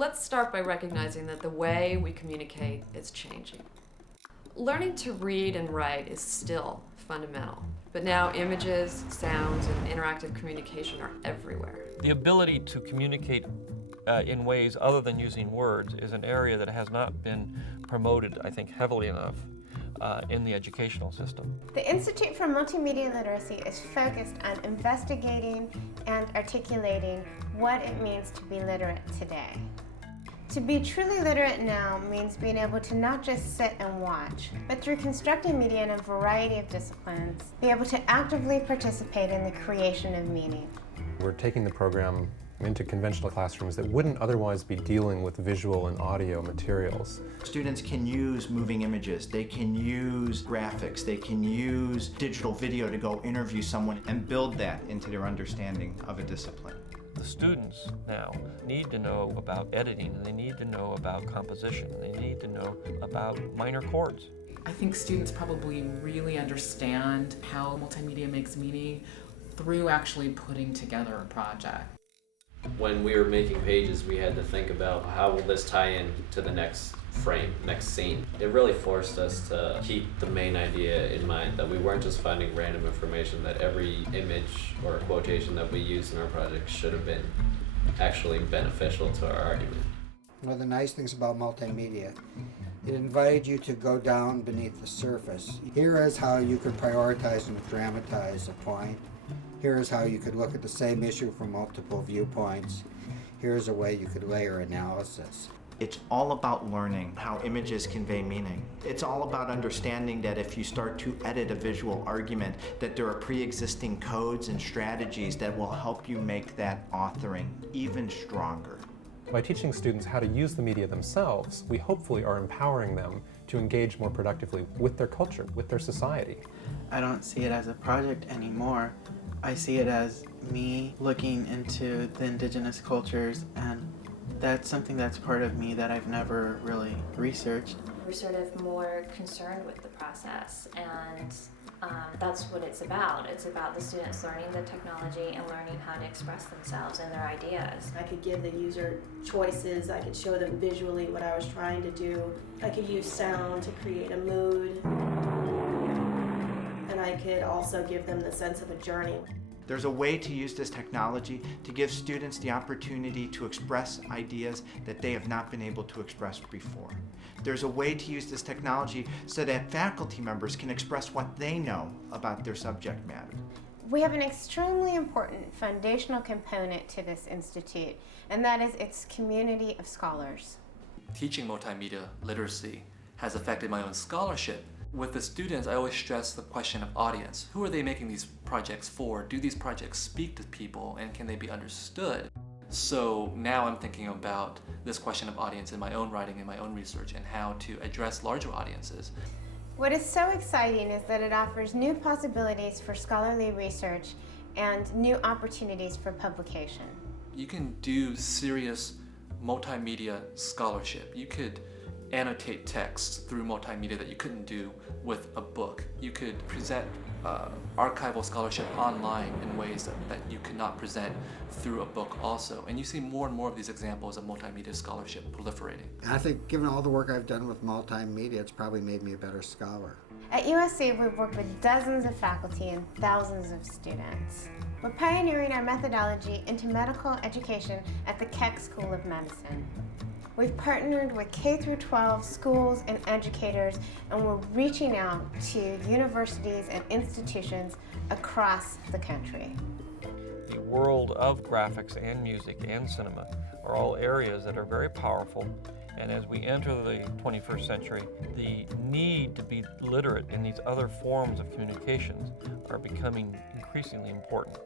Let's start by recognizing that the way we communicate is changing. Learning to read and write is still fundamental, but now images, sounds, and interactive communication are everywhere. The ability to communicate in ways other than using words is an area that has not been promoted, I think, heavily enough in the educational system. The Institute for Multimedia Literacy is focused on investigating and articulating what it means to be literate today. To be truly literate now means being able to not just sit and watch, but through constructing media in a variety of disciplines, be able to actively participate in the creation of meaning. We're taking the program into conventional classrooms that wouldn't otherwise be dealing with visual and audio materials. Students can use moving images, they can use graphics, they can use digital video to go interview someone and build that into their understanding of a discipline. The students now need to know about editing, and they need to know about composition, and they need to know about minor chords. I think students probably really understand how multimedia makes meaning through actually putting together a project. When we were making pages, we had to think about how will this tie in to the next frame, next scene. It really forced us to keep the main idea in mind, that we weren't just finding random information, that every image or quotation that we used in our project should have been actually beneficial to our argument. One of the nice things about multimedia, it invited you to go down beneath the surface. Here is how you could prioritize and dramatize a point. Here is how you could look at the same issue from multiple viewpoints. Here's a way you could layer analysis. It's all about learning how images convey meaning. It's all about understanding that if you start to edit a visual argument, that there are pre-existing codes and strategies that will help you make that authoring even stronger. By teaching students how to use the media themselves, we hopefully are empowering them to engage more productively with their culture, with their society. I don't see it as a project anymore. I see it as me looking into the indigenous cultures, and that's something that's part of me that I've never really researched. We're sort of more concerned with the process, and that's what it's about. It's about the students learning the technology and learning how to express themselves and their ideas. I could give the user choices, I could show them visually what I was trying to do. I could use sound to create a mood. And I could also give them the sense of a journey. There's a way to use this technology to give students the opportunity to express ideas that they have not been able to express before. There's a way to use this technology so that faculty members can express what they know about their subject matter. We have an extremely important foundational component to this institute, and that is its community of scholars. Teaching multimedia literacy has affected my own scholarship. With the students, I always stress the question of audience. Who are they making these projects for? Do these projects speak to people, and can they be understood? So now I'm thinking about this question of audience in my own writing and my own research, and how to address larger audiences. What is so exciting is that it offers new possibilities for scholarly research and new opportunities for publication. You can do serious multimedia scholarship. You could annotate text through multimedia that you couldn't do with a book. You could present archival scholarship online in ways that you could not present through a book also. And you see more and more of these examples of multimedia scholarship proliferating. I think given all the work I've done with multimedia, it's probably made me a better scholar. At USC, we've worked with dozens of faculty and thousands of students. We're pioneering our methodology into medical education at the Keck School of Medicine. We've partnered with K-12 schools and educators, and we're reaching out to universities and institutions across the country. The world of graphics and music and cinema are all areas that are very powerful, and as we enter the 21st century, the need to be literate in these other forms of communications are becoming increasingly important.